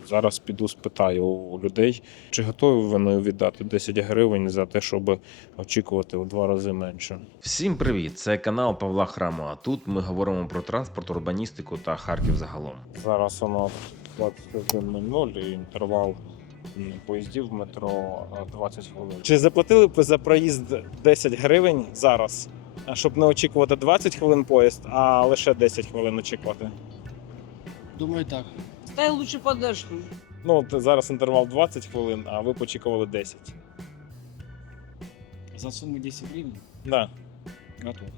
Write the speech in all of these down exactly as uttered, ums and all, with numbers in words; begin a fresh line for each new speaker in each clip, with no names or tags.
Зараз піду спитаю у людей, чи готові вони віддати десять гривень за те, щоб очікувати у два рази менше.
Всім привіт! Це канал Павла Храмова. Тут ми говоримо про транспорт, урбаністику та Харків загалом.
Зараз у нас двадцять один нуль нуль і інтервал поїздів в метро двадцять хвилин. Чи заплатили б ви за проїзд десять гривень зараз, щоб не очікувати двадцять хвилин поїзд, а лише десять хвилин очікувати?
Думаю, так.
Да я лучше подожду.
Ну, от зараз інтервал двадцять хвилин, а ви б очікували десять.
За сумму десять гривен
Да.
готов.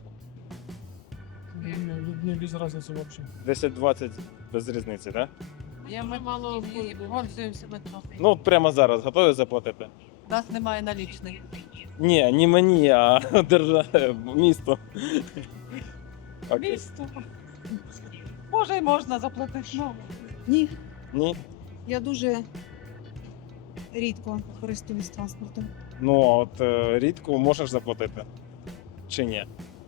Не без разницы вообще.
десять-двадцять без різниці, так?
Я ми мало пользуємося метро.
Ну, от прямо зараз готові заплатити?
У нас немає налічних.
Ні, не мені, а державі, місту. Окей.
Місто. Може й можна заплатити. Ну,
Ні,
Ні?
я дуже рідко користуюсь транспортом.
Ну, а от е, рідко можеш заплатити? Чи ні?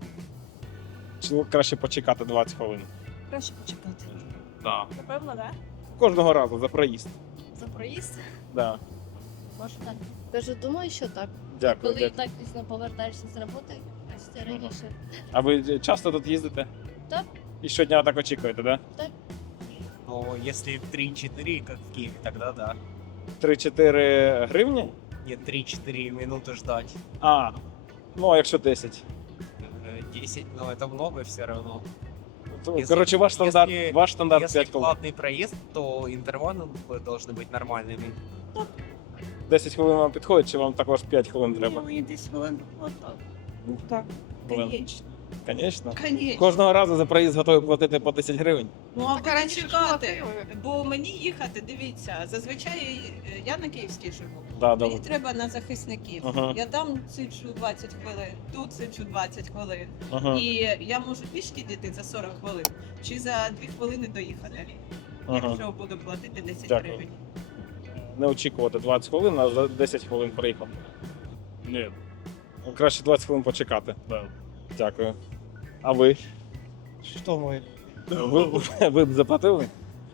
Чи краще почекати двадцять хвилин?
Краще почекати.
Да.
Напевно, так?
Кожного разу за проїзд.
За проїзд?
Да.
Може так. Кажу, думаю, що так.
Дякую.
Коли
дякую.
так пізно повертаєшся з роботи, ось це раніше.
А ви часто тут їздите?
Так.
І щодня так очікуєте, так?
Ну, если три-четыре, как в Киеве, тогда да.
три-чотири гривні?
Нет, три-четыре минуты ждать.
А, ну а якщо десять?
Э, десять, но это много все равно.
То,
Если-
Коротше, ваш стандарт,
если-
ваш стандарт
Если
п'ять хвилин.
платный проезд, то интервалы должны быть нормальными.
десять хвилин вам підходить, чи вам також п'ять хвилин треба?
мені десь хвилин. Отак.
Ну,
Так.
Хвилин.
Конечно.
Звісно.
Конечно.
Кожного разу за проїзд готові платити по десять гривень.
Ну, а
Так раніше
чекати.
чекати, бо мені їхати, дивіться, зазвичай е, я на Київській живу.
Да,
Мені
добре.
треба на захисників.
Ага.
Я там сиджу двадцять хвилин, тут сиджу двадцять хвилин.
Ага.
І я можу пішки дійти за сорок хвилин чи за дві хвилини доїхати,
Ага.
якщо буду платити десять
Дякую.
гривень.
Не очікувати двадцять хвилин, а за десять хвилин приїхав. Ні. Краще двадцять хвилин почекати. Да. Дякую. А ви?
Что мы?
Ви, ви б заплатили?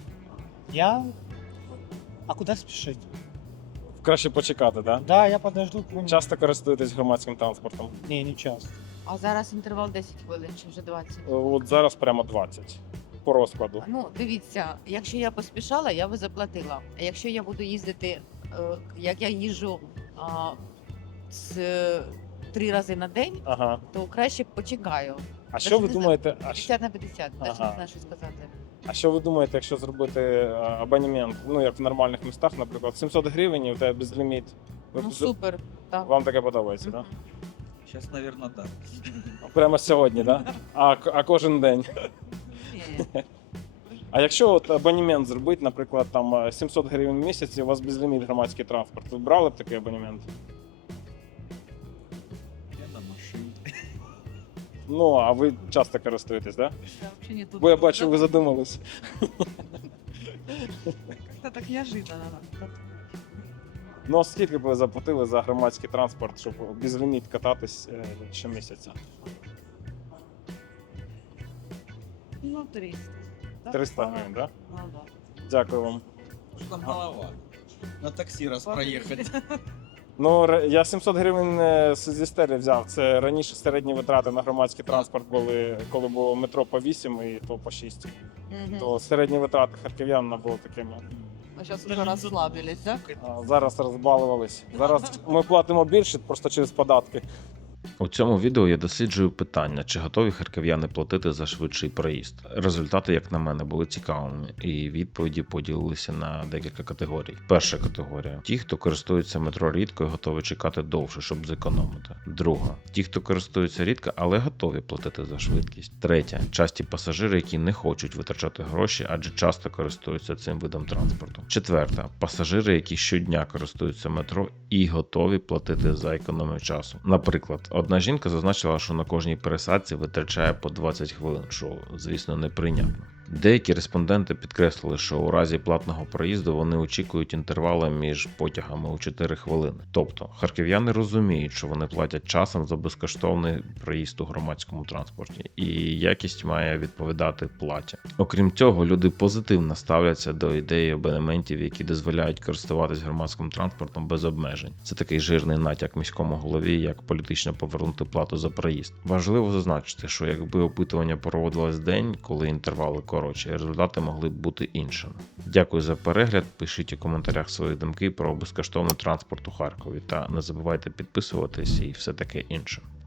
Я? А куда спешить?
Краще почекати, так?
Да, я подожду.
Да? Часто користуєтесь громадським транспортом.
Не, не часто.
А зараз інтервал десять хвилин, чи вже двадцять?
От зараз прямо двадцять. По розкладу.
Ну, дивіться, якщо я поспішала, я би заплатила. А якщо я буду їздити, е, як я їжджу а, з, е, три рази на день,
Ага.
то краще почекаю.
А що ви
не
думаєте? А що,
п'ятдесят на п'ятдесят, навіть
Ага.
не знаю, що сказати.
а що ви думаєте, якщо зробити е, абонемент, ну як в нормальних містах, наприклад, сімсот гривень і у тебе безліміт? Ви
Ну,
б-
супер, так.
Вам таке подобається, так?
Мгм.
Сейчас, наверное, да.
Прямо сьогодні, так? Да? А, к- а кожен день.
Ні.
А якщо от абонемент зробити, наприклад, там сімсот гривень в місяць, і у вас безліміт громадський транспорт, ви брали б такий абонемент?
Я на машине.
Ну, а ви часто користуєтесь, так? Да?
Я взагалі не тут.
Бо я бачу, ви задумались.
Це так неожиданно.
Ну, а скільки б ви заплатили за громадський транспорт, щоб безліміт кататись е, щомісяця?
Ну, триста. Так,
триста
ага.
гривень, так?
Ну, да.
Дякую вам.
Что там голова? На такси раз
проехать.
Ну, ре- я сімсот гривень е, з- зі стелі взяв. Це раніше середні витрати на громадський транспорт були, коли було метро по вісім і то по шість.
Мгм.
То середні витрати харків'ян не були такими.
А зараз вже розслабились, так?
А зараз розбалувались. Зараз ми платимо більше просто через податки.
У цьому відео я досліджую питання, чи готові харків'яни платити за швидший проїзд. Результати, як на мене, були цікавими, і відповіді поділилися на декілька категорій. Перша категорія: ті, хто користується метро рідко і готові чекати довше, щоб зекономити. Друга: ті, хто користується рідко, але готові платити за швидкість. Третя: часті пасажири, які не хочуть витрачати гроші, адже часто користуються цим видом транспорту. Четверта: пасажири, які щодня користуються метро і готові платити за економію часу. Наприклад, одна жінка зазначила, що на кожній пересадці витрачає по двадцять хвилин, що, звісно, неприйнятно. Деякі респонденти підкреслили, що у разі платного проїзду вони очікують інтервали між потягами у чотири хвилини. Тобто харків'яни розуміють, що вони платять часом за безкоштовний проїзд у громадському транспорті, і якість має відповідати платі. Окрім цього, люди позитивно ставляться до ідеї абонементів, які дозволяють користуватись громадським транспортом без обмежень. Це такий жирний натяк міському голові, як політично повернути плату за проїзд. Важливо зазначити, що якби опитування проводилось день, коли інтервали коротші, результати могли б бути іншими. Дякую за перегляд. Пишіть у коментарях свої думки про безкоштовний транспорт у Харкові та не забувайте підписуватись і все таке інше.